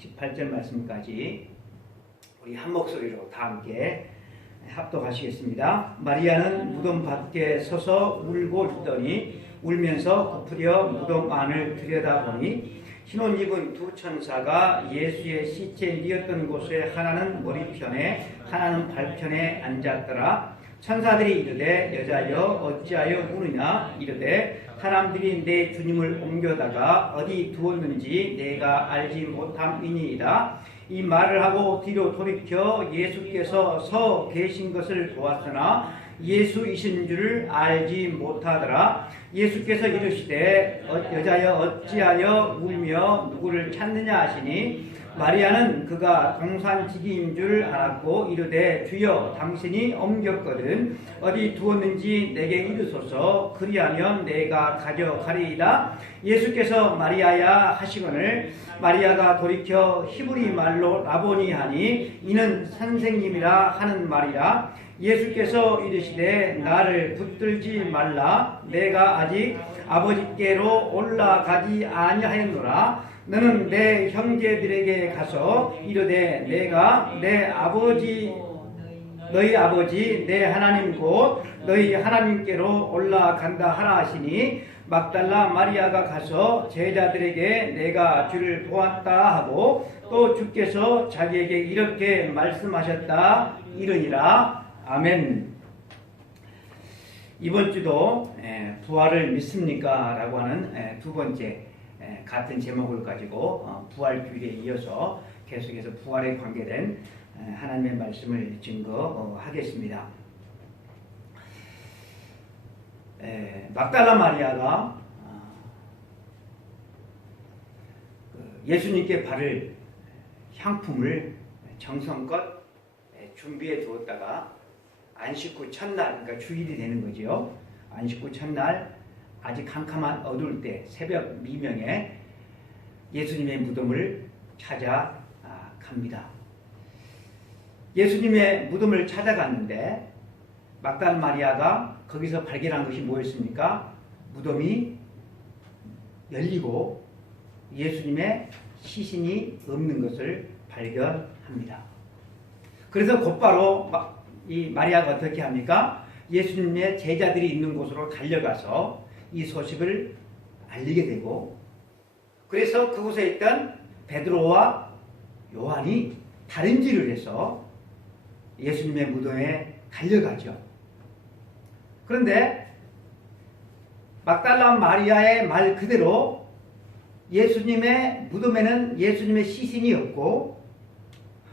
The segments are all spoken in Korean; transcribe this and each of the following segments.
18절 말씀까지 우리 한 목소리로 다 함께 합독하시겠습니다. 마리아는 무덤 밖에 서서 울고 있더니 울면서 부풀려 무덤 안을 들여다보니 흰옷 입은 두 천사가 예수의 시체 뉘었던 곳에 하나는 머리편에 하나는 발편에 앉았더라. 천사들이 이르되 여자여 어찌하여 우느냐 이르되 사람들이 내 주님을 옮겨다가 어디 두었는지 내가 알지 못함이니이다. 이 말을 하고 뒤로 돌이켜 예수께서 서 계신 것을 보았으나 예수이신 줄을 알지 못하더라. 예수께서 이르시되 여자여 어찌하여 울며 누구를 찾느냐 하시니 마리아는 그가 동산지기인 줄 알았고 이르되 주여 당신이 옮겼거든 어디 두었는지 내게 이르소서 그리하면 내가 가져가리이다. 예수께서 마리아야 하시거늘 마리아가 돌이켜 히브리 말로 라보니 하니 이는 선생님이라 하는 말이라. 예수께서 이르시되 나를 붙들지 말라. 내가 아직 아버지께로 올라가지 아니하였노라. 너는 내 형제들에게 가서 이르되 내가 너희 아버지 내 하나님 곧 너희 하나님께로 올라간다 하라 하시니 막달라 마리아가 가서 제자들에게 내가 주를 보았다 하고 또 주께서 자기에게 이렇게 말씀하셨다 이르니라. 아멘. 이번 주도 부활을 믿습니까? 라고 하는 두 번째 같은 제목을 가지고 부활주일에 이어서 계속해서 부활에 관계된 하나님의 말씀을 증거하겠습니다. 막달라 마리아가 예수님께 바를 향품을 정성껏 준비해 두었다가 안식 후 첫날, 그러니까 주일이 되는 거죠. 안식 후 첫날 아직 캄캄한 어두울 때 새벽 미명에 예수님의 무덤을 찾아갑니다. 예수님의 무덤을 찾아갔는데 막달라 마리아가 거기서 발견한 것이 뭐였습니까? 무덤이 열리고 예수님의 시신이 없는 것을 발견합니다. 그래서 곧바로 이 마리아가 어떻게 합니까? 예수님의 제자들이 있는 곳으로 달려가서 이 소식을 알리게 되고 그래서 그곳에 있던 베드로와 요한이 다림질을 해서 예수님의 무덤에 달려가죠. 그런데 막달라 마리아의 말 그대로 예수님의 무덤에는 예수님의 시신이 없고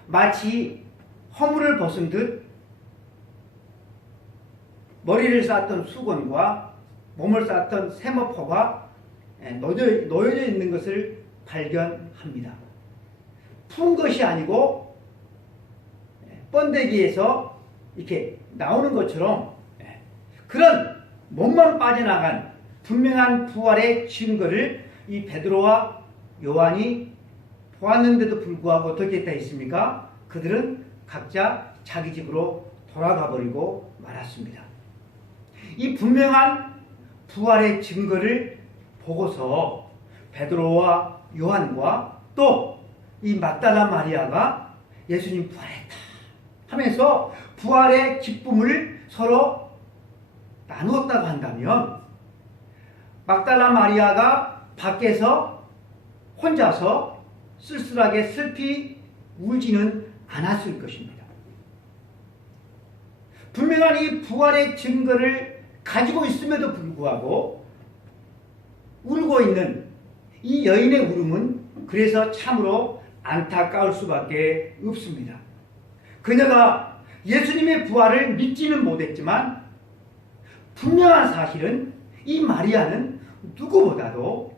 마치 허물을 벗은 듯 머리를 쌓았던 수건과 몸을 쌓았던 세모포가 놓여져 있는 것을 발견합니다. 푼 것이 아니고 번데기에서 이렇게 나오는 것처럼 그런 몸만 빠져나간 분명한 부활의 증거를 이 베드로와 요한이 보았는데도 불구하고 어떻게 했다 했습니까? 그들은 각자 자기 집으로 돌아가 버리고 말았습니다. 이 분명한 부활의 증거를 보고서 베드로와 요한과 또 이 막달라 마리아가 예수님 부활했다 하면서 부활의 기쁨을 서로 나누었다고 한다면 막달라 마리아가 밖에서 혼자서 쓸쓸하게 슬피 울지는 않았을 것입니다. 분명한 이 부활의 증거를 가지고 있음에도 불구하고 울고 있는 이 여인의 울음은 그래서 참으로 안타까울 수밖에 없습니다. 그녀가 예수님의 부활을 믿지는 못했지만 분명한 사실은 이 마리아는 누구보다도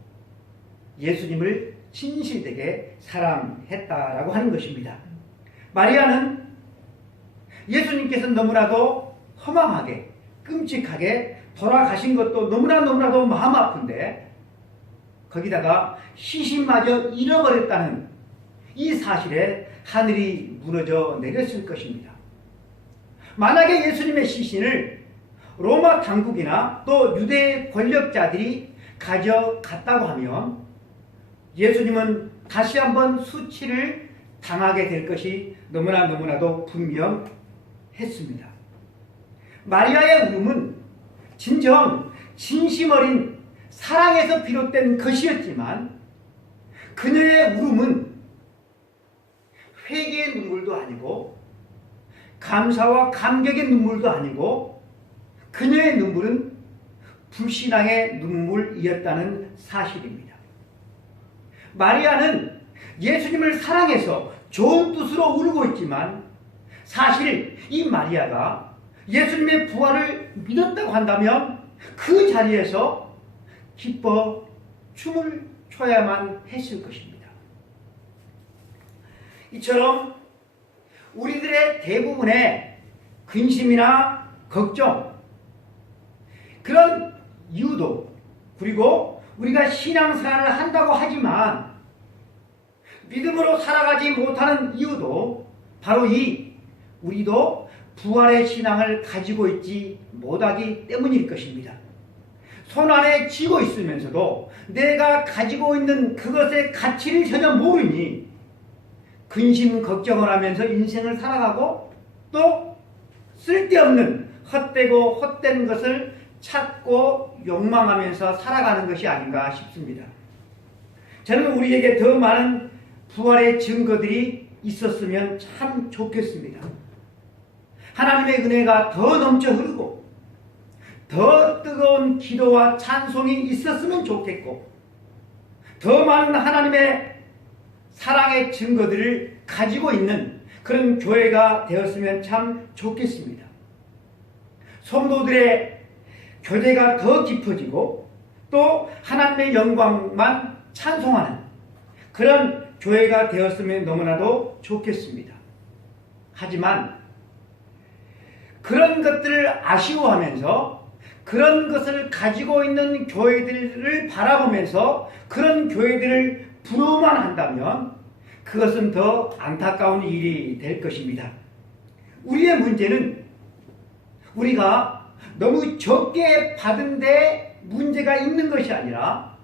예수님을 진실되게 사랑했다라고 하는 것입니다. 마리아는 예수님께서 너무나도 허망하게 끔찍하게 돌아가신 것도 너무나도 마음 아픈데 거기다가 시신마저 잃어버렸다는 이 사실에 하늘이 무너져 내렸을 것입니다. 만약에 예수님의 시신을 로마 당국이나 또 유대 권력자들이 가져갔다고 하면 예수님은 다시 한번 수치를 당하게 될 것이 너무나도 분명했습니다. 마리아의 울음은 진정 진심 어린 사랑에서 비롯된 것이었지만 그녀의 울음은 회개의 눈물도 아니고 감사와 감격의 눈물도 아니고 그녀의 눈물은 불신앙의 눈물이었다는 사실입니다. 마리아는 예수님을 사랑해서 좋은 뜻으로 울고 있지만 사실 이 마리아가 예수님의 부활을 믿었다고 한다면 그 자리에서 기뻐 춤을 춰야만 했을 것입니다. 이처럼 우리들의 대부분의 근심이나 걱정, 그런 이유도, 그리고 우리가 신앙생활을 한다고 하지만 믿음으로 살아가지 못하는 이유도 바로 우리도 부활의 신앙을 가지고 있지 못하기 때문일 것입니다. 손 안에 쥐고 있으면서도 내가 가지고 있는 그것의 가치를 전혀 모르니 근심 걱정을 하면서 인생을 살아가고 또 쓸데없는 헛되고 헛된 것을 찾고 욕망하면서 살아가는 것이 아닌가 싶습니다. 저는 우리에게 더 많은 부활의 증거들이 있었으면 참 좋겠습니다. 하나님의 은혜가 더 넘쳐 흐르고 더 뜨거운 기도와 찬송이 있었으면 좋겠고 더 많은 하나님의 사랑의 증거들을 가지고 있는 그런 교회가 되었으면 참 좋겠습니다. 성도들의 교제가 더 깊어지고 또 하나님의 영광만 찬송하는 그런 교회가 되었으면 너무나도 좋겠습니다. 하지만 그런 것들을 아쉬워하면서 그런 것을 가지고 있는 교회들을 바라보면서 그런 교회들을 부러워만 한다면 그것은 더 안타까운 일이 될 것입니다. 우리의 문제는 우리가 너무 적게 받은 데 문제가 있는 것이 아니라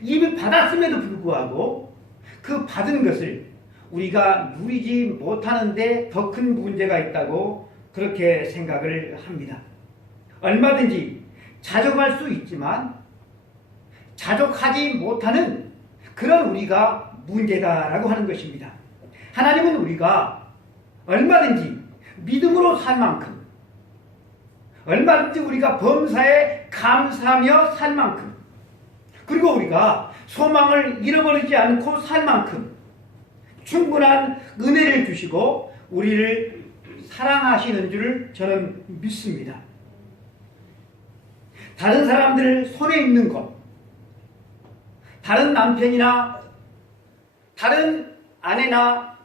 이미 받았음에도 불구하고 그 받은 것을 우리가 누리지 못하는 데 더 큰 문제가 있다고 그렇게 생각을 합니다. 얼마든지 자족할 수 있지만 자족하지 못하는 그런 우리가 문제다라고 하는 것입니다. 하나님은 우리가 얼마든지 믿음으로 살 만큼 얼마든지 우리가 범사에 감사하며 살 만큼 그리고 우리가 소망을 잃어버리지 않고 살 만큼 충분한 은혜를 주시고 우리를 사랑하시는 줄 저는 믿습니다. 다른 사람들 손에 있는 것, 다른 남편이나 다른 아내나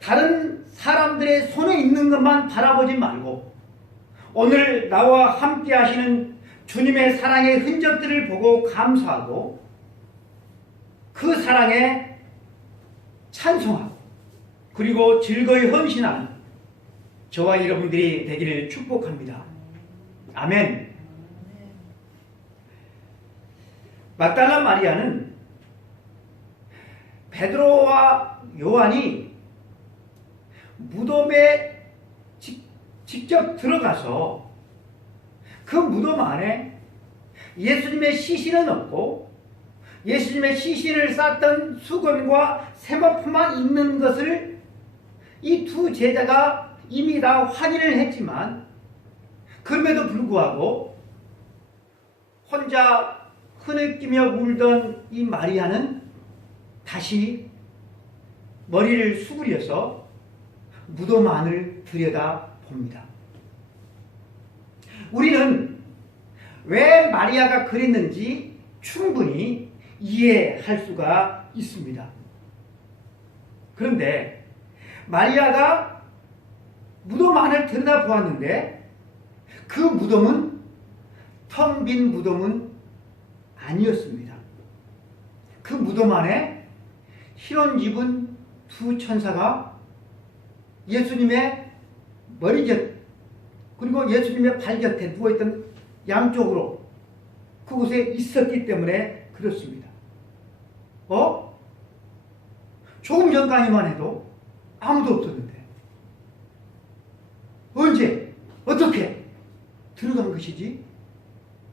다른 사람들의 손에 있는 것만 바라보지 말고 오늘 나와 함께 하시는 주님의 사랑의 흔적들을 보고 감사하고 그 사랑에 찬송하고 그리고 즐거이 헌신하는 저와 여러분들이 되기를 축복합니다. 아멘. 막달라 마리아는 베드로와 요한이 무덤에 직접 들어가서 그 무덤 안에 예수님의 시신은 없고 예수님의 시신을 쌌던 수건과 세마포만 있는 것을 이 두 제자가 이미 다 확인을 했지만 그럼에도 불구하고 혼자 흐느끼며 울던 이 마리아는 다시 머리를 수그려서 무덤 안을 들여다봅니다. 우리는 왜 마리아가 그랬는지 충분히 이해할 수가 있습니다. 그런데 마리아가 무덤 안을 들여다보았는데 그 무덤은 텅 빈 무덤은 아니었습니다. 그 무덤 안에 흰옷 입은 두 천사가 예수님의 머리 곁 그리고 예수님의 발 곁에 누워있던 양쪽으로 그곳에 있었기 때문에 그렇습니다. 조금 전까지만 해도 아무도 없었는데 언제 어떻게 들어간 것이지?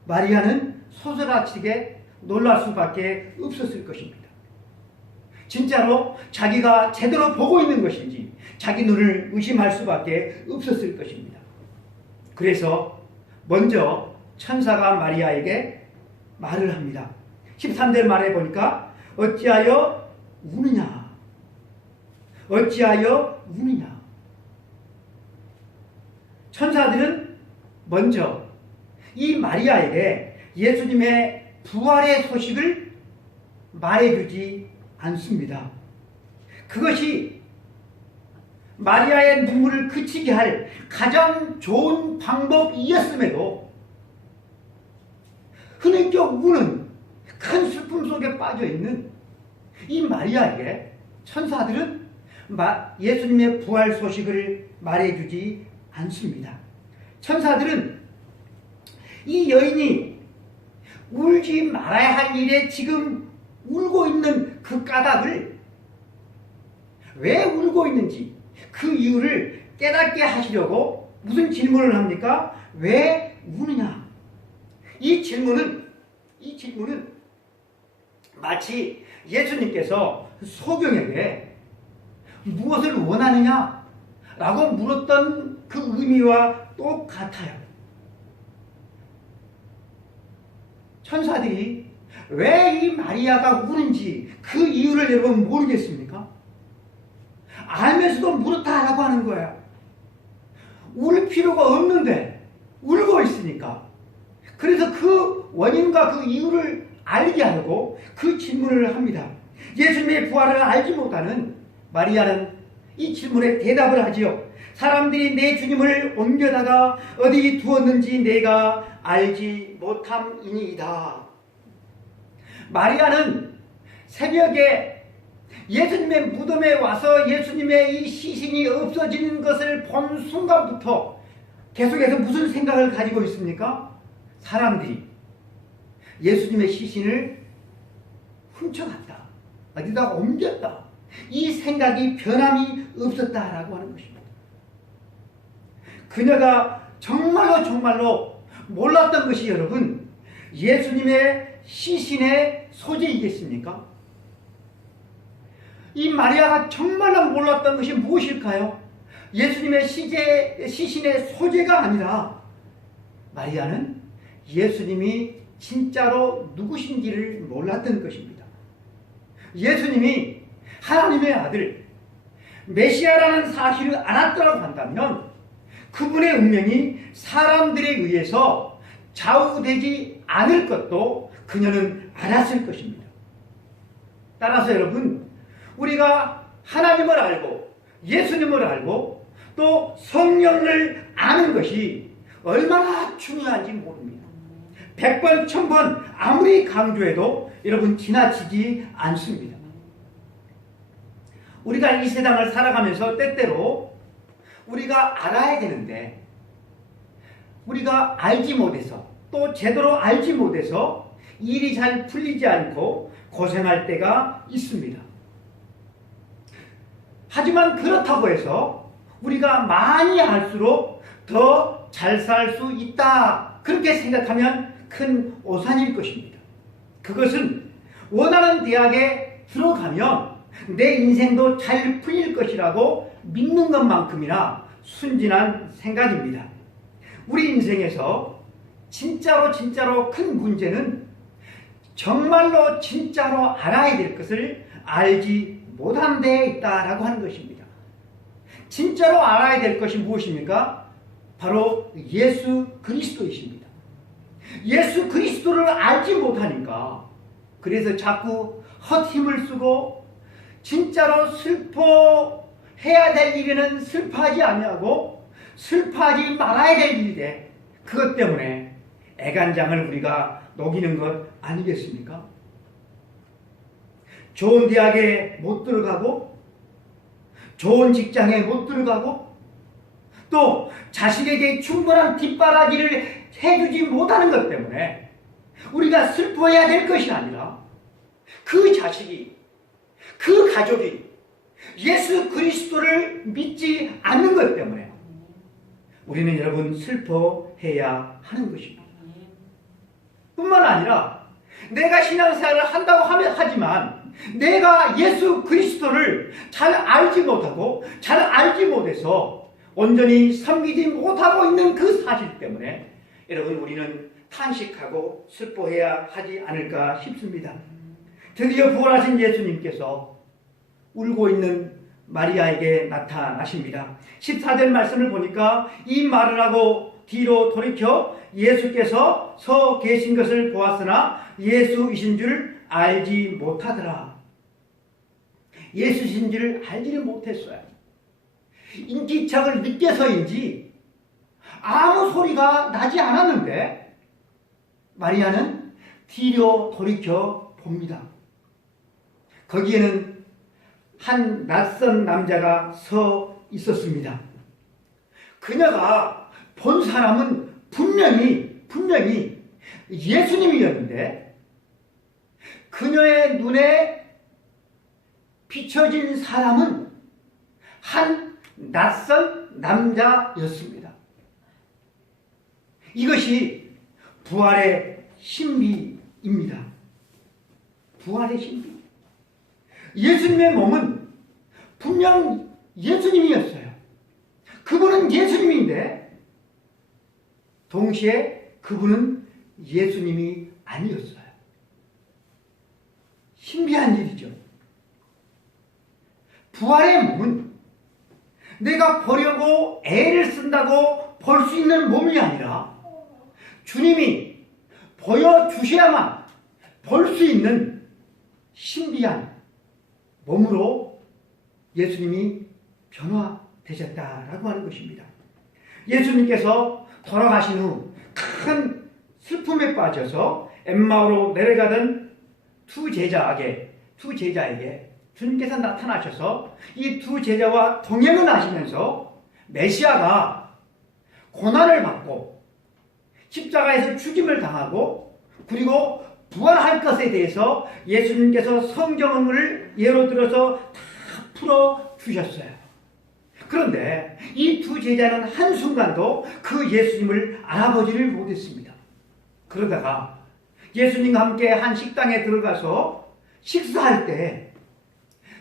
마리아는 소스라치게 놀랄 수밖에 없었을 것입니다. 진짜로 자기가 제대로 보고 있는 것인지 자기 눈을 의심할 수밖에 없었을 것입니다. 그래서 먼저 천사가 마리아에게 말을 합니다. 13절 말해 보니까 어찌하여 우느냐? 어찌하여 우느냐? 천사들은 먼저 이 마리아에게 예수님의 부활의 소식을 말해주지 않습니다. 그것이 마리아의 눈물을 그치게 할 가장 좋은 방법이었음에도 흐느껴 우는 큰 슬픔 속에 빠져있는 이 마리아에게 천사들은 예수님의 부활 소식을 말해주지 않습니다. 천사들은 이 여인이 울지 말아야 할 일에 지금 울고 있는 그 까닭을, 왜 울고 있는지 그 이유를 깨닫게 하시려고 무슨 질문을 합니까? 왜 우느냐? 이 질문은 마치 예수님께서 소경에게 무엇을 원하느냐? 라고 물었던 그 의미와 똑같아요. 천사들이 왜 이 마리아가 우는지 그 이유를 여러분 모르겠습니까? 알면서도 물었다라고 하는 거예요. 울 필요가 없는데 울고 있으니까. 그래서 그 원인과 그 이유를 알게 하려고 그 질문을 합니다. 예수님의 부활을 알지 못하는 마리아는 이 질문에 대답을 하지요. 사람들이 내 주님을 옮겨다가 어디 두었는지 내가 알지 못함이니이다. 마리아는 새벽에 예수님의 무덤에 와서 예수님의 이 시신이 없어지는 것을 본 순간부터 계속해서 무슨 생각을 가지고 있습니까? 사람들이 예수님의 시신을 훔쳐갔다, 어디다 옮겼다, 이 생각이 변함이 없었다라고 하는 것입니다. 그녀가 정말로 몰랐던 것이 여러분, 예수님의 시신의 소재이겠습니까? 이 마리아가 정말로 몰랐던 것이 무엇일까요? 예수님의 시신의 소재가 아니라 마리아는 예수님이 진짜로 누구신지를 몰랐던 것입니다. 예수님이 하나님의 아들 메시아라는 사실을 알았더라고 한다면 그분의 운명이 사람들에 의해서 좌우되지 않을 것도 그녀는 알았을 것입니다. 따라서 여러분, 우리가 하나님을 알고 예수님을 알고 또 성령을 아는 것이 얼마나 중요한지 모릅니다. 100번, 1000번 아무리 강조해도 여러분 지나치지 않습니다. 우리가 이 세상을 살아가면서 때때로 우리가 알아야 되는데 우리가 알지 못해서 또 제대로 알지 못해서 일이 잘 풀리지 않고 고생할 때가 있습니다. 하지만 그렇다고 해서 우리가 많이 알수록 더 잘 살 수 있다, 그렇게 생각하면 큰 오산일 것입니다. 그것은 원하는 대학에 들어가면 내 인생도 잘 풀릴 것이라고 믿는 것만큼이나 순진한 생각입니다. 우리 인생에서 진짜로 큰 문제는 정말로 진짜로 알아야 될 것을 알지 못한 데에 있다라고 하는 것입니다. 진짜로 알아야 될 것이 무엇입니까? 바로 예수 그리스도이십니다. 예수 그리스도를 알지 못하니까 그래서 자꾸 헛힘을 쓰고 진짜로 슬퍼해야 될 일에는 슬퍼하지 아니하고 슬퍼하지 말아야 될 일인데 그것 때문에 애간장을 우리가 녹이는 것 아니겠습니까? 좋은 대학에 못 들어가고 좋은 직장에 못 들어가고 또 자식에게 충분한 뒷바라지를 해주지 못하는 것 때문에 우리가 슬퍼해야 될 것이 아니라 그 자식이, 그 가족이 예수 그리스도를 믿지 않는 것 때문에 우리는 여러분 슬퍼해야 하는 것입니다. 뿐만 아니라 내가 신앙생활을 한다고 하지만 내가 예수 그리스도를 잘 알지 못하고 잘 알지 못해서 온전히 섬기지 못하고 있는 그 사실 때문에 여러분 우리는 탄식하고 슬퍼해야 하지 않을까 싶습니다. 드디어 부활하신 예수님께서 울고 있는 마리아에게 나타나십니다. 14절 말씀을 보니까 이 말을 하고 뒤로 돌이켜 예수께서 서 계신 것을 보았으나 예수이신 줄 알지 못하더라. 예수이신 줄 알지를 못했어요. 인기척을 느껴서인지 아무 소리가 나지 않았는데 마리아는 뒤로 돌이켜 봅니다. 거기에는 한 낯선 남자가 서 있었습니다. 그녀가 본 사람은 분명히 예수님이었는데 그녀의 눈에 비춰진 사람은 한 낯선 남자였습니다. 이것이 부활의 신비입니다. 부활의 신비. 예수님의 몸은 분명 예수님이었어요. 그분은 예수님인데 동시에 그분은 예수님이 아니었어요. 신비한 일이죠. 부활의 몸은 내가 보려고 애를 쓴다고 볼 수 있는 몸이 아니라 주님이 보여주셔야만 볼 수 있는 신비한 몸으로 예수님이 변화되셨다라고 하는 것입니다. 예수님께서 돌아가신 후 큰 슬픔에 빠져서 엠마오로 내려가던 두 제자에게 주님께서 나타나셔서 이 두 제자와 동행을 하시면서 메시아가 고난을 받고 십자가에서 죽임을 당하고 그리고 부활할 것에 대해서 예수님께서 성경을 예로 들어서 다 풀어주셨어요. 그런데 이 두 제자는 한순간도 그 예수님을 알아보지를 못했습니다. 그러다가 예수님과 함께 한 식당에 들어가서 식사할 때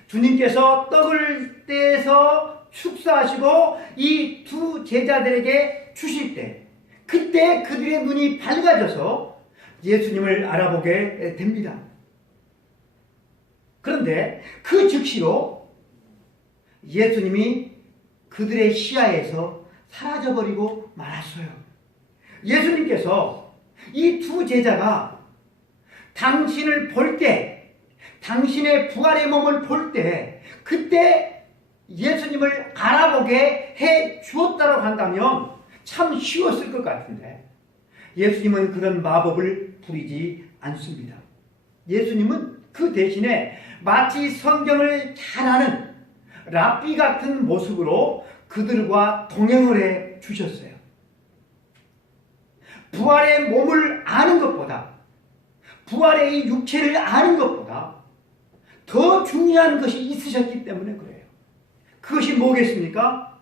주님께서 떡을 떼서 축사하시고 이 두 제자들에게 주실 때 그때 그들의 눈이 밝아져서 예수님을 알아보게 됩니다. 그런데 그 즉시로 예수님이 그들의 시야에서 사라져버리고 말았어요. 예수님께서 이 두 제자가 당신을 볼 때, 당신의 부활의 몸을 볼 때, 그때 예수님을 알아보게 해 주었다고 한다면 참 쉬웠을 것 같은데 예수님은 그런 마법을 부리지 않습니다. 예수님은 그 대신에 마치 성경을 잘 아는 랍비 같은 모습으로 그들과 동행을 해 주셨어요. 부활의 몸을 아는 것보다, 부활의 이 육체를 아는 것보다 더 중요한 것이 있으셨기 때문에 그래요. 그것이 뭐겠습니까?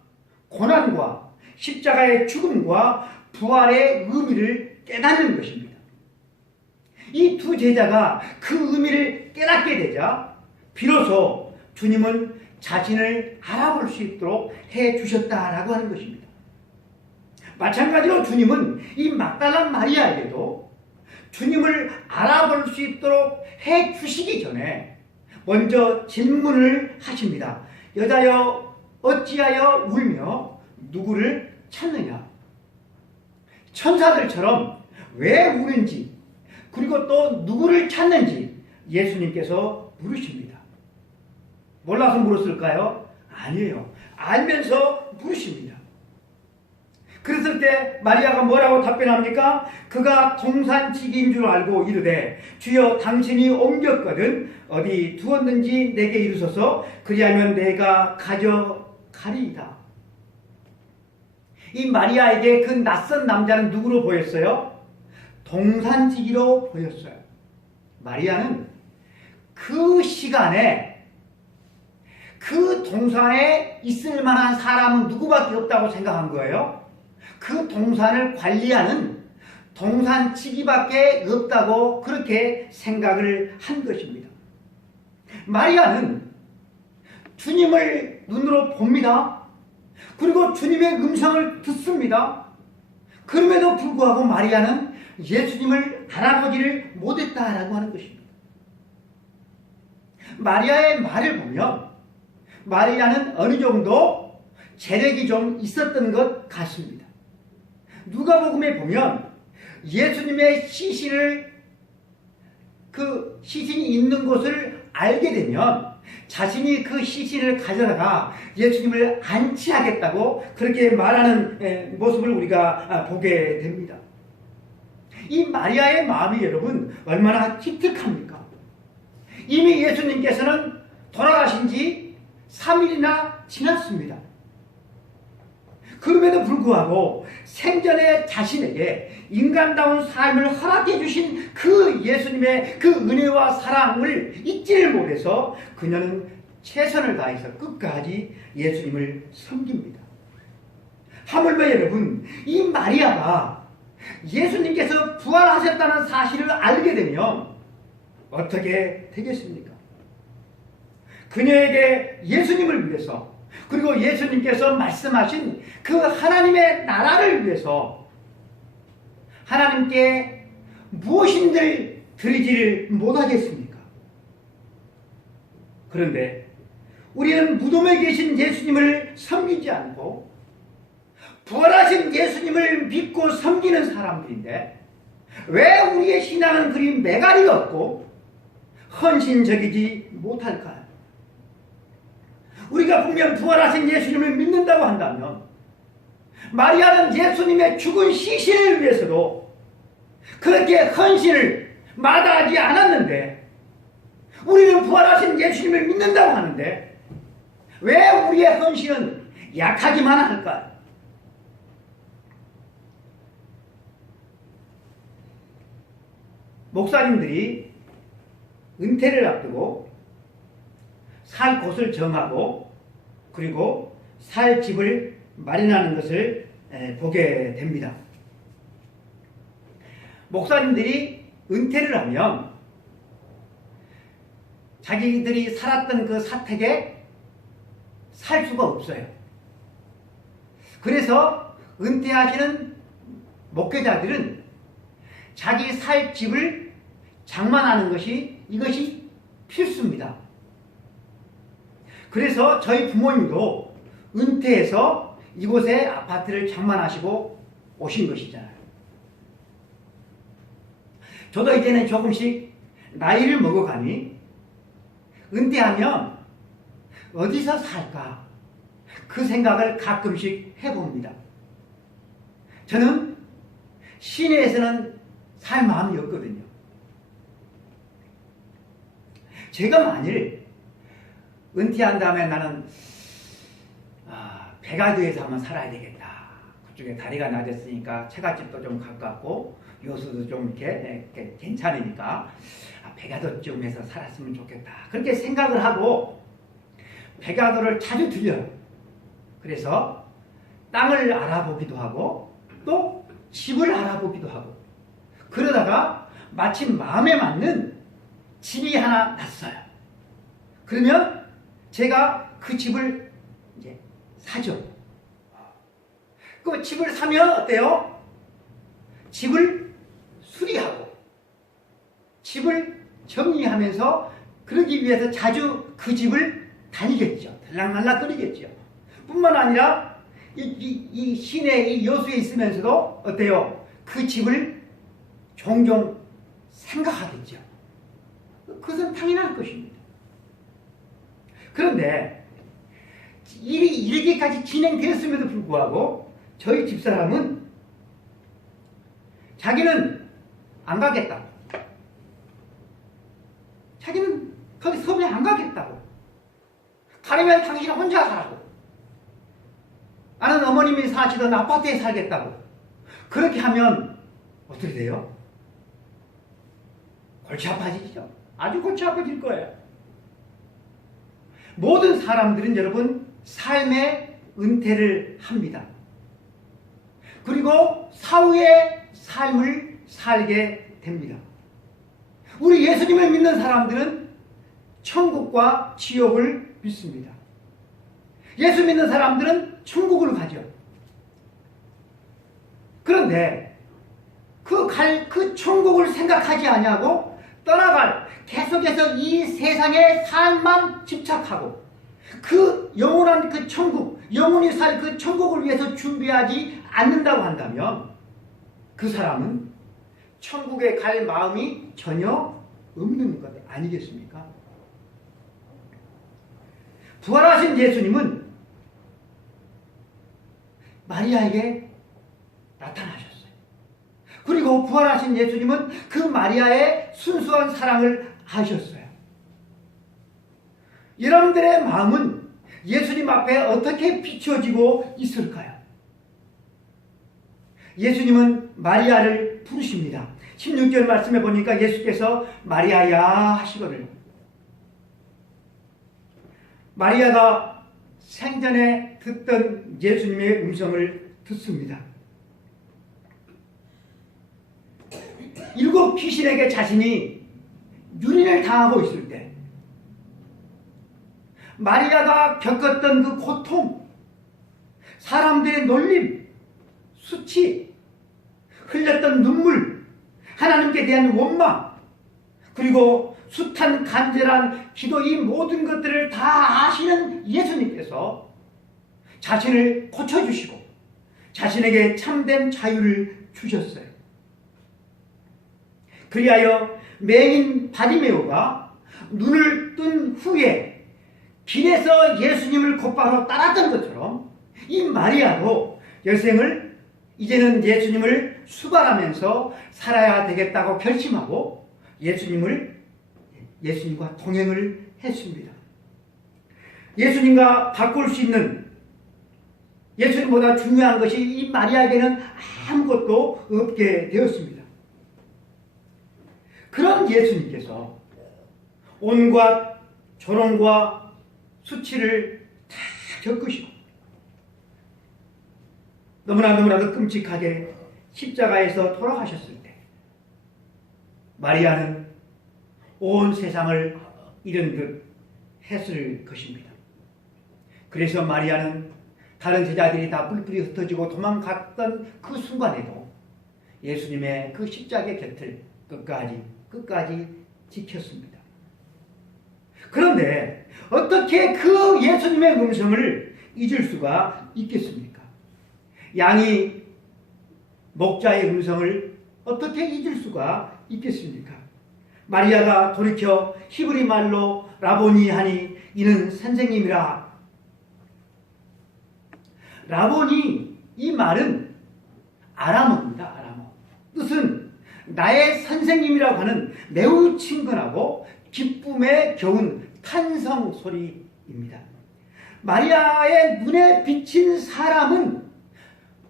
고난과 십자가의 죽음과 부활의 의미를 깨닫는 것입니다. 이 두 제자가 그 의미를 깨닫게 되자 비로소 주님은 자신을 알아볼 수 있도록 해 주셨다라고 하는 것입니다. 마찬가지로 주님은 이 막달라 마리아에게도 주님을 알아볼 수 있도록 해 주시기 전에 먼저 질문을 하십니다. 여자여 어찌하여 울며 누구를 찾느냐? 천사들처럼 왜 우는지 그리고 또 누구를 찾는지 예수님께서 물으십니다. 몰라서 물었을까요? 아니에요. 알면서 물으십니다. 그랬을 때 마리아가 뭐라고 답변합니까? 그가 동산지기인 줄 알고 이르되 주여 당신이 옮겼거든 어디 두었는지 내게 이르소서 그리하면 내가 가져가리이다. 이 마리아에게 그 낯선 남자는 누구로 보였어요? 동산지기로 보였어요. 마리아는 그 시간에 그 동산에 있을 만한 사람은 누구밖에 없다고 생각한 거예요. 그 동산을 관리하는 동산치기밖에 없다고 그렇게 생각을 한 것입니다. 마리아는 주님을 눈으로 봅니다. 그리고 주님의 음성을 듣습니다. 그럼에도 불구하고 마리아는 예수님을 알아보지를 못했다라고 하는 것입니다. 마리아의 말을 보면 마리아는 어느 정도 재력이 좀 있었던 것 같습니다. 누가복음에 보면 예수님의 그 시신이 있는 곳을 알게 되면 자신이 그 시신을 가져다가 예수님을 안치하겠다고 그렇게 말하는 모습을 우리가 보게 됩니다. 이 마리아의 마음이 여러분 얼마나 기특합니까? 이미 예수님께서는 돌아가신 지 3일이나 지났습니다. 그럼에도 불구하고 생전에 자신에게 인간다운 삶을 허락해 주신 그 예수님의 그 은혜와 사랑을 잊지를 못해서 그녀는 최선을 다해서 끝까지 예수님을 섬깁니다. 하물며 여러분, 이 마리아가 예수님께서 부활하셨다는 사실을 알게 되면 어떻게 되겠습니까? 그녀에게 예수님을 위해서, 그리고 예수님께서 말씀하신 그 하나님의 나라를 위해서 하나님께 무엇인들 드리지를 못하겠습니까? 그런데 우리는 무덤에 계신 예수님을 섬기지 않고 부활하신 예수님을 믿고 섬기는 사람들인데 왜 우리의 신앙은 그리 매갈이 없고 헌신적이지 못할까요? 우리가 분명 부활하신 예수님을 믿는다고 한다면 마리아는 예수님의 죽은 시신을 위해서도 그렇게 헌신을 마다하지 않았는데 우리는 부활하신 예수님을 믿는다고 하는데 왜 우리의 헌신은 약하기만 할까요? 목사님들이 은퇴를 앞두고 살 곳을 정하고 그리고 살 집을 마련하는 것을 보게 됩니다. 목사님들이 은퇴를 하면 자기들이 살았던 그 사택에 살 수가 없어요. 그래서 은퇴하시는 목회자들은 자기 살 집을 장만하는 이것이 필수입니다. 그래서 저희 부모님도 은퇴해서 이곳에 아파트를 장만하시고 오신 것이잖아요. 저도 이제는 조금씩 나이를 먹어가니 은퇴하면 어디서 살까? 그 생각을 가끔씩 해봅니다. 저는 시내에서는 살 마음이 없거든요. 제가 만일 은퇴한 다음에 나는 백아도에서 한번 살아야 되겠다. 그쪽에 다리가 낮았으니까 처갓집도 좀 가깝고 요수도 좀 이렇게 괜찮으니까 백아도쯤에서 살았으면 좋겠다. 그렇게 생각을 하고 백아도를 자주 들려요. 그래서 땅을 알아보기도 하고 또 집을 알아보기도 하고 그러다가 마침 마음에 맞는 집이 하나 났어요. 그러면 제가 그 집을 이제 사죠. 그 집을 사면 어때요? 집을 수리하고 집을 정리하면서 그러기 위해서 자주 그 집을 다니겠죠. 들락날락거리겠죠. 뿐만 아니라 이 시내 이 여수에 있으면서도 어때요? 그 집을 종종 생각하겠죠. 그것은 당연한 것입니다. 그런데 일이 이렇게까지 진행되었음에도 불구하고 저희 집사람은 자기는 안 가겠다고. 자기는 거기 섬에 안 가겠다고. 가려면 당신은 혼자 살라고. 나는 어머님이 사시던 아파트에 살겠다고. 그렇게 하면 어떻게 돼요? 골치 아파지죠. 아주 골치 아파질 거예요. 모든 사람들은 여러분 삶의 은퇴를 합니다. 그리고 사후의 삶을 살게 됩니다. 우리 예수님을 믿는 사람들은 천국과 지옥을 믿습니다. 예수 믿는 사람들은 천국을 가죠. 그런데 그 천국을 생각하지 아니하고 떠나갈, 계속해서 이 세상의 삶만 집착하고 그 영원한 그 천국, 영원히 살 그 천국을 위해서 준비하지 않는다고 한다면 그 사람은 천국에 갈 마음이 전혀 없는 것 아니겠습니까? 부활하신 예수님은 마리아에게 나타나셨어요. 그리고 부활하신 예수님은 그 마리아의 순수한 사랑을 아셨어요. 여러분들의 마음은 예수님 앞에 어떻게 비춰지고 있을까요? 예수님은 마리아를 부르십니다. 16절 말씀에 보니까 예수께서 마리아야 하시거든요. 마리아가 생전에 듣던 예수님의 음성을 듣습니다. 7 귀신에게 자신이 유린을 당하고 있을 때 마리아가 겪었던 그 고통, 사람들의 놀림, 수치, 흘렸던 눈물, 하나님께 대한 원망, 그리고 숱한 간절한 기도, 이 모든 것들을 다 아시는 예수님께서 자신을 고쳐주시고 자신에게 참된 자유를 주셨어요. 그리하여 맹인 바디메오가 눈을 뜬 후에 길에서 예수님을 곧바로 따랐던 것처럼 이 마리아도 여생을 이제는 예수님을 수발하면서 살아야 되겠다고 결심하고 예수님과 동행을 했습니다. 예수님과 바꿀 수 있는, 예수님보다 중요한 것이 이 마리아에게는 아무것도 없게 되었습니다. 그런 예수님께서 온갖 조롱과 수치를 다 겪으시고 너무나도 끔찍하게 십자가에서 돌아가셨을 때 마리아는 온 세상을 잃은 듯 했을 것입니다. 그래서 마리아는 다른 제자들이 다 뿔뿔이 흩어지고 도망갔던 그 순간에도 예수님의 그 십자가의 곁을 끝까지 지켰습니다. 그런데 어떻게 그 예수님의 음성을 잊을 수가 있겠습니까? 양이 목자의 음성을 어떻게 잊을 수가 있겠습니까? 마리아가 돌이켜 히브리 말로 라보니 하니 이는 선생님이라. 라보니, 이 말은 아람어입니다. 아람어. 뜻은 나의 선생님이라고 하는 매우 친근하고 기쁨에 겨운 탄성 소리입니다. 마리아의 눈에 비친 사람은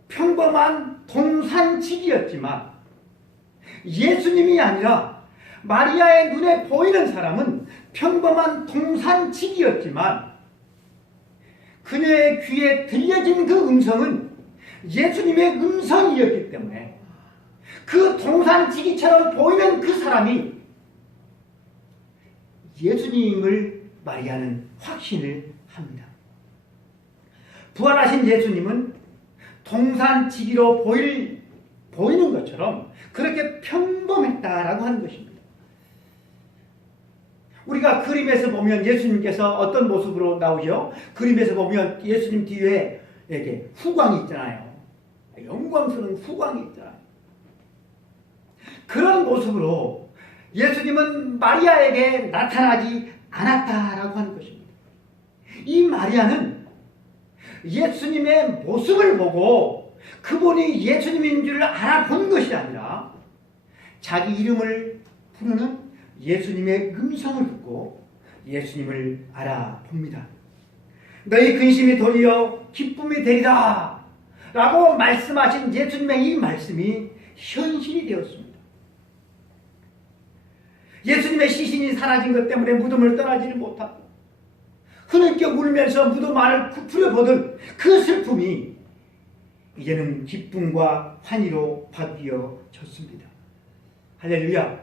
평범한 동산직이었지만 예수님이 아니라 마리아의 눈에 보이는 사람은 평범한 동산직이었지만 그녀의 귀에 들려진 그 음성은 예수님의 음성이었기 때문에 그 동산지기처럼 보이는 그 사람이 예수님을 마리아는 확신을 합니다. 부활하신 예수님은 동산지기로 보이는 것처럼 그렇게 평범했다라고 하는 것입니다. 우리가 그림에서 보면 예수님께서 어떤 모습으로 나오죠? 그림에서 보면 예수님 뒤에 이렇게 후광이 있잖아요. 영광스러운 후광이 있잖아요. 그런 모습으로 예수님은 마리아에게 나타나지 않았다라고 하는 것입니다. 이 마리아는 예수님의 모습을 보고 그분이 예수님인 줄 알아본 것이 아니라 자기 이름을 부르는 예수님의 음성을 듣고 예수님을 알아봅니다. 너희 근심이 도리어 기쁨이 되리라 라고 말씀하신 예수님의 이 말씀이 현실이 되었습니다. 예수님의 시신이 사라진 것 때문에 무덤을 떠나지를 못하고 흐느껴 울면서 무덤 안을 부풀려보던 그 슬픔이 이제는 기쁨과 환희로 바뀌어졌습니다. 할렐루야.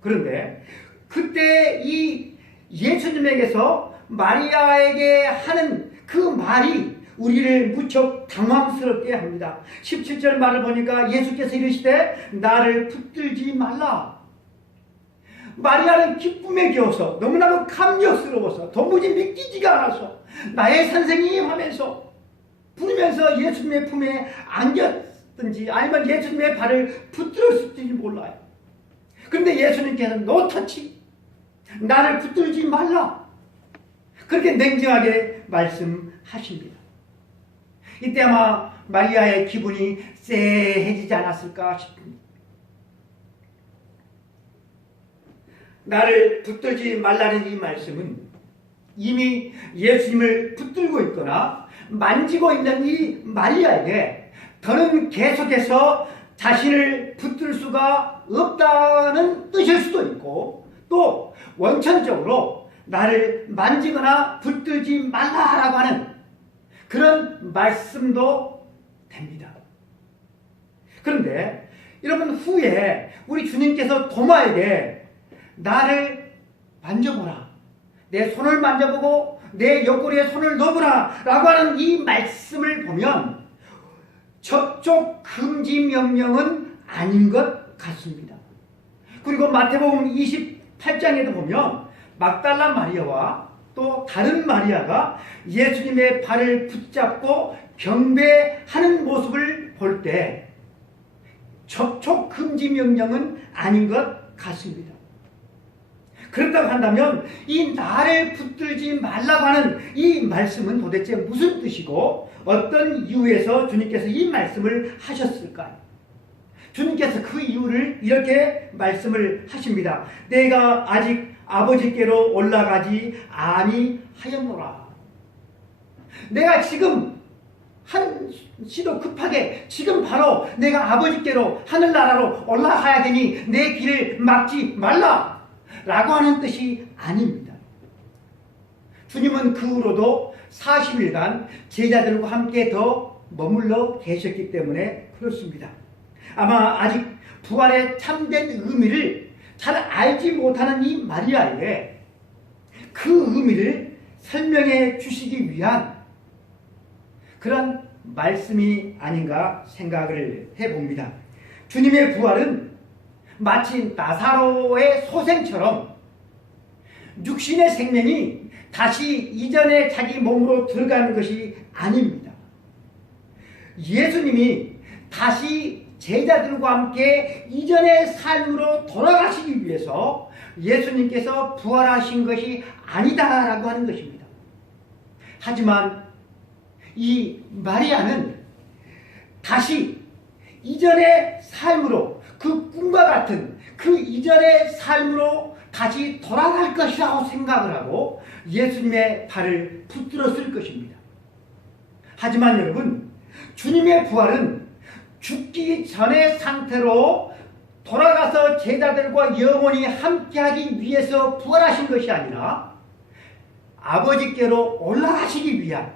그런데 그때 이 예수님에게서 마리아에게 하는 그 말이 우리를 무척 당황스럽게 합니다. 17절 말을 보니까 예수께서 이르시되 나를 붙들지 말라. 마리아는 기쁨에 겨워서 너무나도 감격스러워서 도무지 믿기지가 않아서 나의 선생님 하면서 부르면서 예수님의 품에 안겼든지 아니면 예수님의 발을 붙들었을지 몰라요. 그런데 예수님께서 노 터치, 나를 붙들지 말라, 그렇게 냉정하게 말씀하십니다. 이때 아마 마리아의 기분이 쎄해지지 않았을까 싶습니다. 나를 붙들지 말라는 이 말씀은 이미 예수님을 붙들고 있거나 만지고 있는 이 마리아에게 더는 계속해서 자신을 붙들 수가 없다는 뜻일 수도 있고, 또 원천적으로 나를 만지거나 붙들지 말라라고 하는 그런 말씀도 됩니다. 그런데 여러분, 후에 우리 주님께서 도마에게 나를 만져보라, 내 손을 만져보고 내 옆구리에 손을 넣어보라 라고 하는 이 말씀을 보면 접촉 금지 명령은 아닌 것 같습니다. 그리고 마태복음 28장에도 보면 막달라 마리아와 또 다른 마리아가 예수님의 발을 붙잡고 경배하는 모습을 볼 때 접촉 금지 명령은 아닌 것 같습니다. 그렇다고 한다면 이 나를 붙들지 말라고 하는 이 말씀은 도대체 무슨 뜻이고 어떤 이유에서 주님께서 이 말씀을 하셨을까요? 주님께서 그 이유를 이렇게 말씀을 하십니다. 내가 아직 아버지께로 올라가지 아니하였노라. 내가 지금 한시도 급하게 지금 바로 내가 아버지께로 하늘나라로 올라가야 되니 내 길을 막지 말라 라고 하는 뜻이 아닙니다. 주님은 그 후로도 40일간 제자들과 함께 더 머물러 계셨기 때문에 그렇습니다. 아마 아직 부활의 참된 의미를 잘 알지 못하는 이 마리아에게 그 의미를 설명해 주시기 위한 그런 말씀이 아닌가 생각을 해봅니다. 주님의 부활은 마치 나사로의 소생처럼 육신의 생명이 다시 이전에 자기 몸으로 들어가는 것이 아닙니다. 예수님이 다시 제자들과 함께 이전의 삶으로 돌아가시기 위해서 예수님께서 부활하신 것이 아니다라고 하는 것입니다. 하지만 이 마리아는 다시 이전의 삶으로, 그 꿈과 같은 그 이전의 삶으로 다시 돌아갈 것이라고 생각을 하고 예수님의 발을 붙들었을 것입니다. 하지만 여러분, 주님의 부활은 죽기 전의 상태로 돌아가서 제자들과 영원히 함께하기 위해서 부활하신 것이 아니라 아버지께로 올라가시기 위한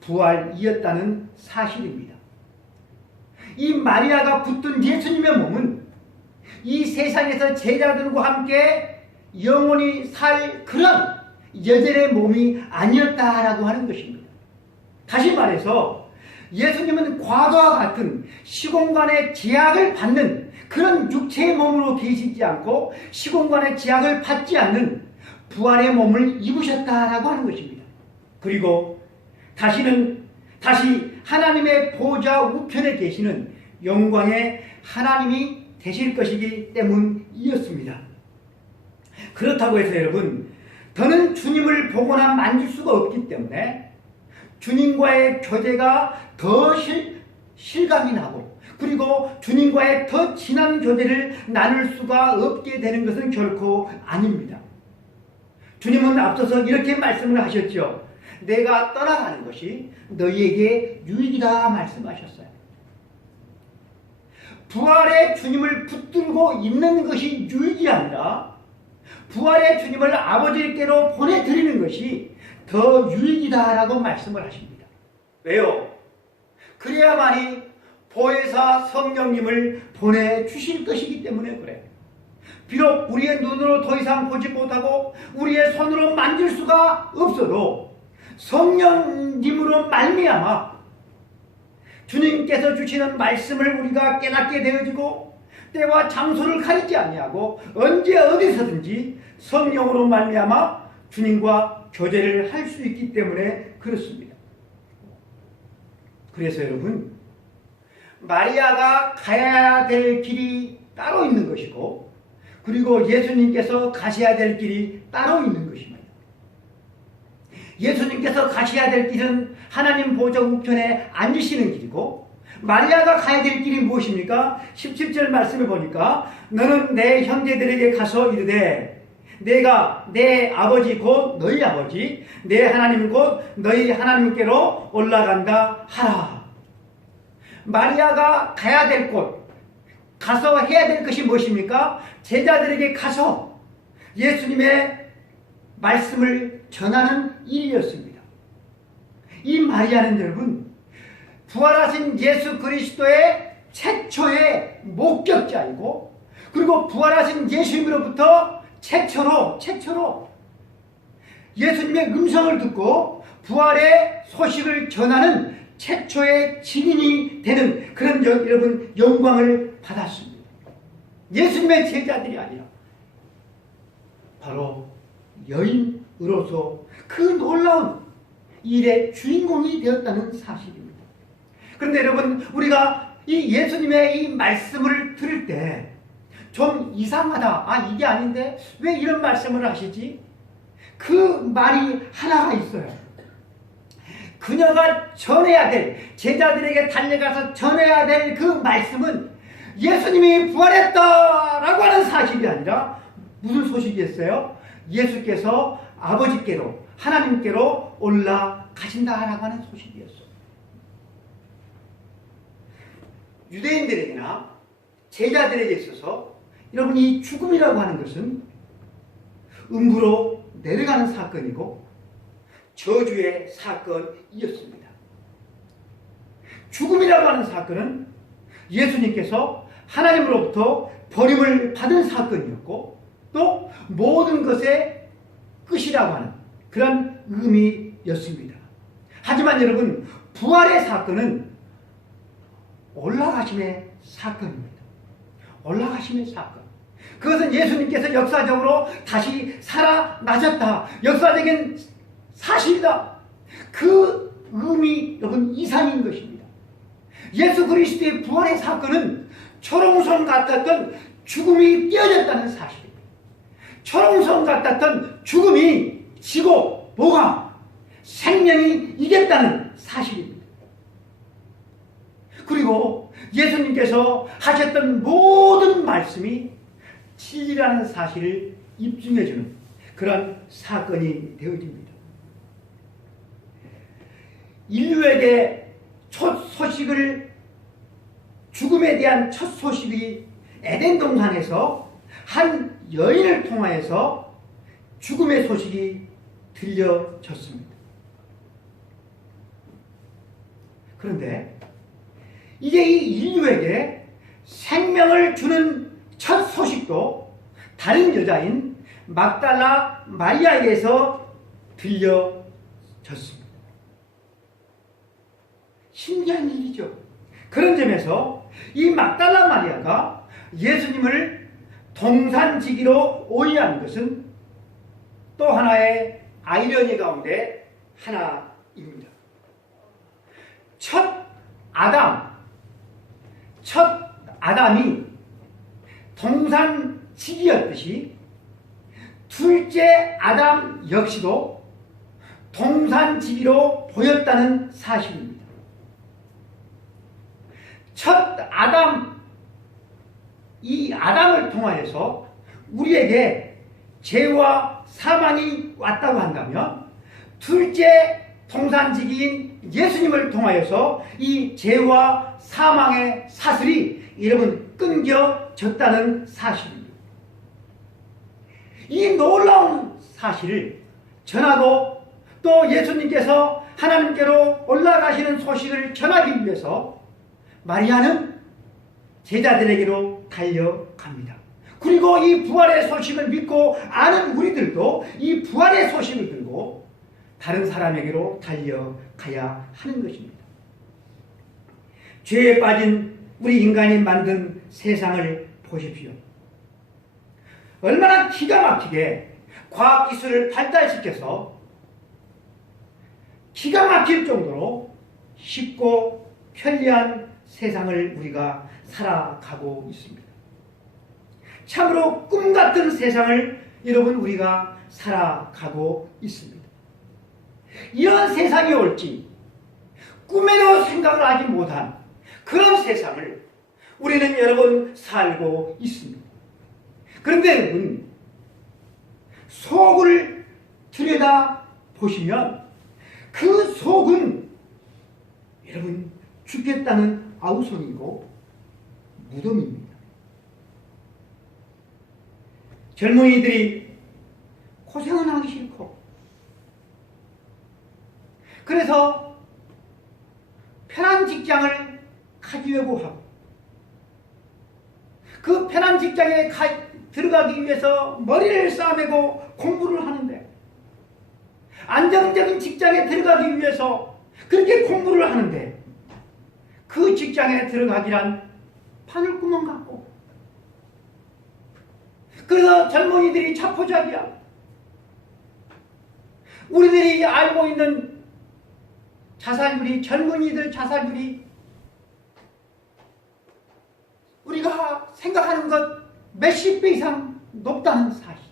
부활이었다는 사실입니다. 이 마리아가 붙든 예수님의 몸은 이 세상에서 제자들과 함께 영원히 살 그런 여전의 몸이 아니었다라고 하는 것입니다. 다시 말해서 예수님은 과거와 같은 시공간의 제약을 받는 그런 육체의 몸으로 계시지 않고 시공간의 제약을 받지 않는 부활의 몸을 입으셨다라고 하는 것입니다. 그리고 다시 하나님의 보좌 우편에 계시는 영광의 하나님이 되실 것이기 때문이었습니다. 그렇다고 해서 여러분, 더는 주님을 보거나 만질 수가 없기 때문에 주님과의 교제가 더 실감이 나고, 그리고 주님과의 더 진한 교제를 나눌 수가 없게 되는 것은 결코 아닙니다. 주님은 앞서서 이렇게 말씀을 하셨죠. 내가 떠나가는 것이 너희에게 유익이다 말씀하셨어요. 부활의 주님을 붙들고 있는 것이 유익이 아니라 부활의 주님을 아버지께로 보내드리는 것이 더 유익이다라고 말씀을 하십니다. 왜요? 그래야만이 보혜사 성령님을 보내주실 것이기 때문에 그래. 비록 우리의 눈으로 더 이상 보지 못하고 우리의 손으로 만질 수가 없어도 성령님으로 말미암아 주님께서 주시는 말씀을 우리가 깨닫게 되어지고 때와 장소를 가리지 아니하고 언제 어디서든지 성령으로 말미암아 주님과 교제를 할 수 있기 때문에 그렇습니다. 그래서 여러분, 마리아가 가야 될 길이 따로 있는 것이고 그리고 예수님께서 가셔야 될 길이 따로 있는 것입니다. 예수님께서 가셔야 될 길은 하나님 보좌 우편에 앉으시는 길이고 마리아가 가야 될 길이 무엇입니까? 17절 말씀을 보니까 너는 내 형제들에게 가서 이르되 내가 내 아버지 곧 너희 아버지 내 하나님 곧 너희 하나님께로 올라간다 하라. 마리아가 가야 될 곳, 가서 해야 될 것이 무엇입니까? 제자들에게 가서 예수님의 말씀을 전하는 일이었습니다. 이 마리아는 여러분, 부활하신 예수 그리스도의 최초의 목격자이고 그리고 부활하신 예수님으로부터 최초로 예수님의 음성을 듣고 부활의 소식을 전하는 최초의 증인이 되는 그런 여러분 영광을 받았습니다. 예수님의 제자들이 아니라 바로 여인으로서 그 놀라운 일의 주인공이 되었다는 사실입니다. 그런데 여러분, 우리가 이 예수님의 이 말씀을 들을 때 좀 이상하다. 이게 아닌데 왜 이런 말씀을 하시지? 그 말이 하나가 있어요. 그녀가 전해야 될, 제자들에게 달려가서 전해야 될 그 말씀은 예수님이 부활했다라고 하는 사실이 아니라 무슨 소식이었어요? 예수께서 아버지께로, 하나님께로 올라가신다라고 하는 소식이었어요. 유대인들에게나 제자들에게 있어서 여러분, 이 죽음이라고 하는 것은 음부로 내려가는 사건이고 저주의 사건이었습니다. 죽음이라고 하는 사건은 예수님께서 하나님으로부터 버림을 받은 사건이었고 또 모든 것의 끝이라고 하는 그런 의미였습니다. 하지만 여러분, 부활의 사건은 올라가심의 사건입니다. 올라가심의 사건. 그것은 예수님께서 역사적으로 다시 살아나셨다. 역사적인 사실이다. 그 의미 여러분 이상인 것입니다. 예수 그리스도의 부활의 사건은 초롱성 같았던 죽음이 띄어졌다는 사실입니다. 초롱성 같았던 죽음이 지고 보강 생명이 이겼다는 사실입니다. 그리고 예수님께서 하셨던 모든 말씀이 진리라는 사실을 입증해주는 그런 사건이 되어집니다. 인류에게 첫 소식을, 죽음에 대한 첫 소식이 에덴 동산에서 한 여인을 통하여서 죽음의 소식이 들려졌습니다. 그런데 이제 이 인류에게 생명을 주는 첫 소식도 다른 여자인 막달라 마리아에게서 들려졌습니다. 신기한 일이죠. 그런 점에서 이 막달라 마리아가 예수님을 동산지기로 오해한 것은 또 하나의 아이러니 가운데 하나입니다. 첫 아담이 동산지기였듯이 둘째 아담 역시도 동산지기로 보였다는 사실입니다. 첫 아담, 이 아담을 통하여서 우리에게 죄와 사망이 왔다고 한다면 둘째 동산지기인 예수님을 통하여서 이 죄와 사망의 사슬이 여러분 끊겨졌다는 사실입니다. 이 놀라운 사실을 전하고 또 예수님께서 하나님께로 올라가시는 소식을 전하기 위해서 마리아는 제자들에게로 달려갑니다. 그리고 이 부활의 소식을 믿고 아는 우리들도 이 부활의 소식을 들고 다른 사람에게로 달려가야 하는 것입니다. 죄에 빠진 우리 인간이 만든 세상을 보십시오. 얼마나 기가 막히게 과학기술을 발달시켜서 기가 막힐 정도로 쉽고 편리한 세상을 우리가 살아가고 있습니다. 참으로 꿈같은 세상을 여러분 우리가 살아가고 있습니다. 이런 세상이 올지 꿈에도 생각을 하지 못한 그런 세상을 우리는 여러분 살고 있습니다. 그런데 여러분 속을 들여다 보시면 그 속은 여러분 죽겠다는 아우성이고 무덤입니다. 젊은이들이 고생은 하기 싫고 그래서 편한 직장을 가지려고 하고 그 편한 직장에 들어가기 위해서 머리를 싸매고 공부를 하는데 안정적인 직장에 들어가기 위해서 그렇게 공부를 하는데 그 직장에 들어가기란 바늘구멍 같고 그래서 젊은이들이 자포자기야. 우리들이 알고 있는 자살률이 젊은이들 자살률이 우리가 생각하는 것 몇십 배 이상 높다는 사실.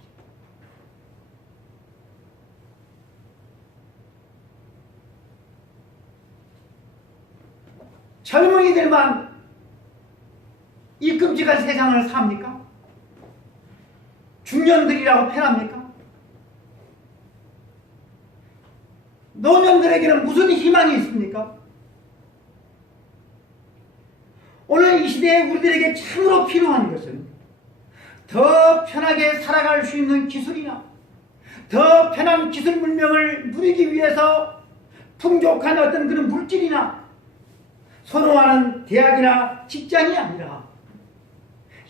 젊은이들만 이 끔찍한 세상을 삽니까? 중년들이라고 편합니까? 노년들에게는 무슨 희망이 있습니까? 오늘 이 시대에 우리들에게 참으로 필요한 것은 더 편하게 살아갈 수 있는 기술이나 더 편한 기술 문명을 누리기 위해서 풍족한 어떤 그런 물질이나 선호하는 대학이나 직장이 아니라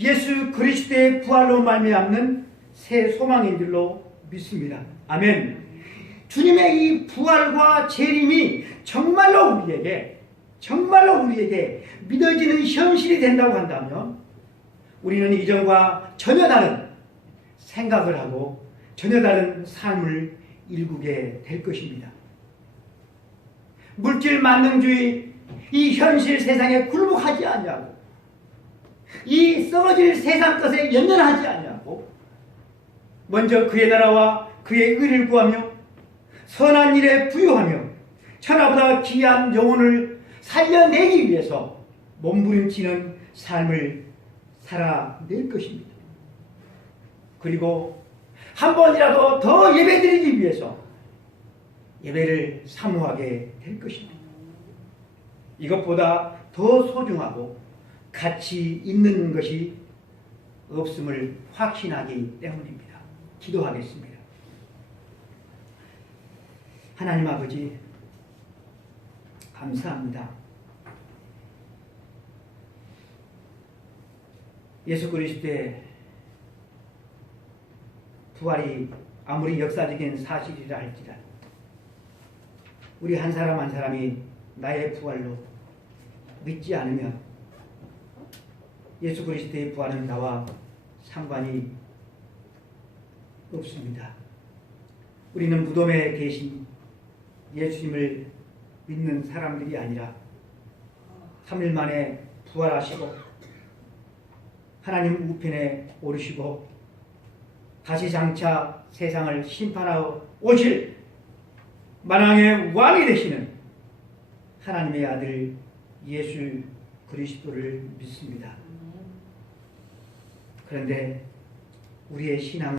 예수 그리스도의 부활로 말미암는 새 소망인 줄로 믿습니다. 아멘. 주님의 이 부활과 재림이 정말로 우리에게 믿어지는 현실이 된다고 한다면 우리는 이전과 전혀 다른 생각을 하고 전혀 다른 삶을 일구게 될 것입니다. 물질 만능주의 이 현실 세상에 굴복하지 아니하고 이 썩어질 세상 것에 연연하지 아니하고 먼저 그의 나라와 그의 의를 구하며 선한 일에 부유하며 천하보다 귀한 영혼을 살려내기 위해서 몸부림치는 삶을 살아낼 것입니다. 그리고 한 번이라도 더 예배드리기 위해서 예배를 사모하게 될 것입니다. 이것보다 더 소중하고 가치 있는 것이 없음을 확신하기 때문입니다. 기도하겠습니다. 하나님 아버지 감사합니다. 예수 그리스도의 부활이 아무리 역사적인 사실이라 할지라도 우리 한 사람 한 사람이 나의 부활로 믿지 않으면 예수 그리스도의 부활은 나와 상관이 없습니다. 우리는 무덤에 계신 예수님을 믿는 사람들이 아니라 3일 만에 부활하시고 하나님 우편에 오르시고 다시 장차 세상을 심판하러 오실 만왕의 왕이 되시는 하나님의 아들 예수 그리스도를 믿습니다. 그런데 우리의 신앙은